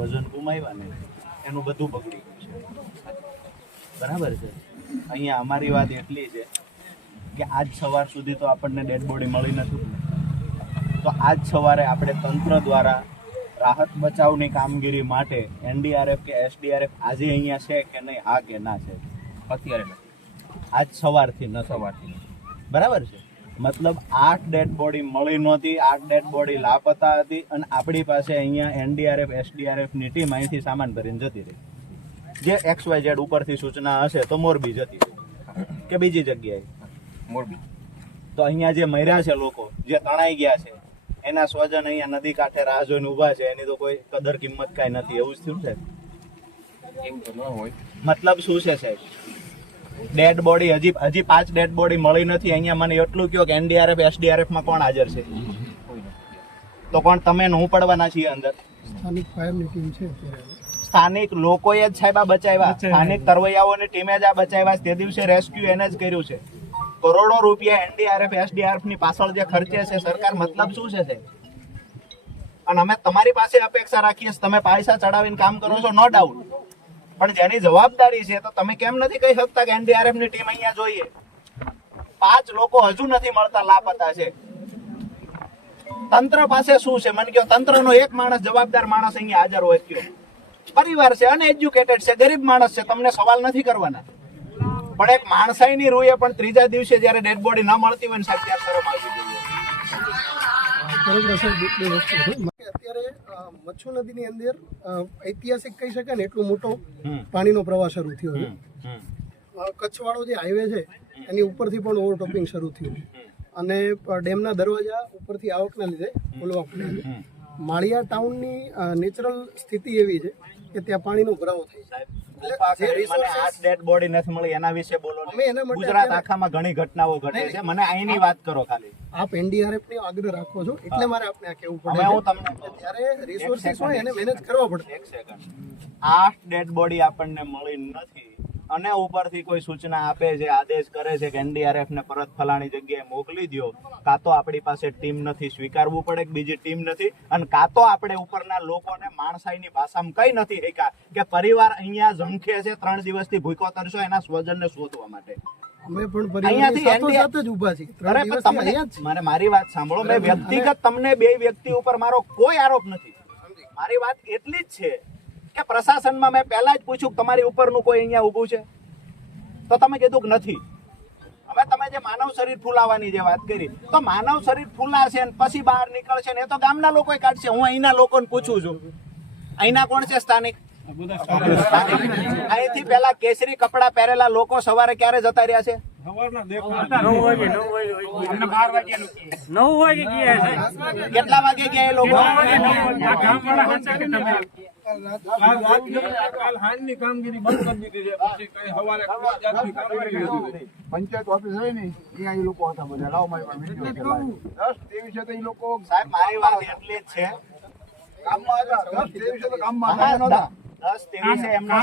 સ્વજન ગુમાવ્યા ને એનું બધું બગડી ગયું છે. બરાબર છે? અહીંયા અમારી વાત એટલી છે કે આજ સવાર સુધી તો આપણને ડેડ બોડી મળી નથી. તો આજ સવારે આપણે તંત્ર દ્વારા રાહત બચાવની કામગીરી માટે એનડીઆરએફ કે એસડીઆરએફ આજે અહીંયા છે કે નહીં, આ કે ના છે? અત્યારે આજ સવારથી ન સવારથી. બરાબર છે? મતલબ આઠ ડેડ બોડી મળી નહોતી આઠ ડેડ બોડી લાપતા હતી અને આપણી પાસે અહીંયા એનડીઆરએફ એસડીઆરએફની ટીમ અહીંથી સામાન ભરીને જતી રહી. જે એક્સ વાય ઝેડ ઉપરથી સૂચના હશે તો મોરબી જતી કે બીજી જગ્યાએ? મોરબી. તો અહીંયા જે મર્યા છે લોકો જે તણાઈ ગયા છે એના સ્વજન અહીંયા નદી કાંઠે રાહ જોઈને ઊભા છે એની તો કોઈ કદર કિંમત કાંઈ નથી એવું જ થયું છે? એવું તો ન હોય. મતલબ શું છે સાહેબ? ડેડ બોડી હજી હજી પાંચ ડેડ બોડી મળી નથી. અહીંયા મને એટલું કહો કે એનડીઆરએફમાં કોણ હાજર છે? તો કોણ તમે ને પડવાના છીએ અંદર? સ્થાનિક ફાયરની ટીમ છે સ્થાનિક લોકોએ જ સાહેબ આ બચાવ્યા. સ્થાનિક તરવૈયાઓની ટીમે જ આ બચાવ્યા. તે દિવસે રેસ્ક્યુ એને જ કર્યું છે. કરોડો રૂપિયા એનડીઆરએફ એસડીઆરએફની પાછળ જે ખર્ચે છે સરકાર મતલબ શું છે અને અમે તમારી પાસે અપેક્ષા રાખીએ તમે પૈસા ચડાવીને કામ કરો છો નો ડાઉટ પણ જેની જવાબદારી છે તો તમે કેમ નથી કહી શકતા કે એનડીઆરએફની ટીમ અહીંયા જોઈએ? પાંચ લોકો હજુ નથી મળતા લાપતા છે. તંત્ર પાસે શું છે? મને કહો, તંત્રનો એક માણસ જવાબદાર માણસ અહીંયા હાજર હોય કયો પરિવાર છે અનએજ્યુકેટેડ છે, ગરીબ માણસ છે, તમને સવાલ નથી કરવાના. પણ એક માણસાઈની રૂએ પણ ત્રીજા દિવસે જ્યારે ડેડ બોડી ન મળતી હોય ને સાહેબ, ત્યારે શરમ આવી અત્યારે મચ્છુ નદીની અંદર ઐતિહાસિક કહી શકાય ને એટલો મોટો પાણીનો પ્રવાહ શરૂ થયો છે. કચ્છવાળો જે હાઈવે છે એની ઉપરથી પણ ઓવરટોપિંગ શરૂ થયું. અને ડેમના દરવાજા ઉપરથી આવકના લીધે ખોલવા પડ્યા છે. માળિયા ટાઉનની નેચરલ સ્થિતિ એવી છે કે ત્યાં પાણીનો ભરાવો થાય. છે ડેડ બોડી નથી મળી એના વિશે બોલો ગુજરાત આખામાં ઘણી ઘટનાઓ ઘટે છે. મને અહીંની વાત કરો ખાલી. આપ એનડીઆરએફની આગ્રહ રાખો છો એટલે મારે આપને આ કહેવું હવે હું તમને ત્યારે રિસોર્સિસ હોય એને મેનેજ કરવા પડે. એક સેકન્ડ આઠ ડેડ બોડી આપણને મળી નથી. અને ઉપરથી કોઈ સૂચના આપે છે આદેશ કરે છે કે એનડીઆરએફ ને પરત ફલાણી જગ્યાએ મોકલી દો કાં તો આપણી પાસે ટીમ નથી સ્વીકારવું પડે કે બીજી ટીમ નથી અને કાં તો આપણે ઉપરના લોકોને માણસાઈની ભાષામાં કઈ નથી શીખ્યા કે પરિવાર અહીંયા ઝંખે છે ત્રણ દિવસથી ભૂખો તરશો એના સ્વજનને શોધવા માટે. અમે પણ જ ઊભા છીએ. મારી વાત સાંભળો. મેં વ્યક્તિગત તમને બે વ્યક્તિ ઉપર મારો કોઈ આરોપ નથી. મારી વાત એટલી જ છે કે પ્રશાસનમાં મેં પહેલા જ પૂછ્યું કે તમારી ઉપરનું કોઈ અહીંયા ઊભું છે? તો તમે કીધું કે નથી. હવે તમે જે માનવ શરીર ફૂલાવાની જે વાત કરી તો માનવ શરીર ફૂલાશે ને પછી બહાર નીકળશે ને એ તો ગામના લોકોએ કાઢશે. હું અહીંના લોકોને પૂછું છું. અહીંના કોણ છે સ્થાનિક? અહીંથી પેલા કેસરી કપડા પહેરેલા લોકો સવારે ક્યારે જતા રહ્યા છે? કેટલા વાગે ગયા એ લોકો? પંચાયત ઓફિસ હોય ને ત્યાં એ લોકો હતા બધા. લાવ મારી દસ ત્રેવીસે તો એ લોકો સાહેબ મારી વાત એટલી જ છે. કામમાં હતા. દસ ત્રેવીસે તો કામમાં હતા. દસ ત્રેવીસે એમનો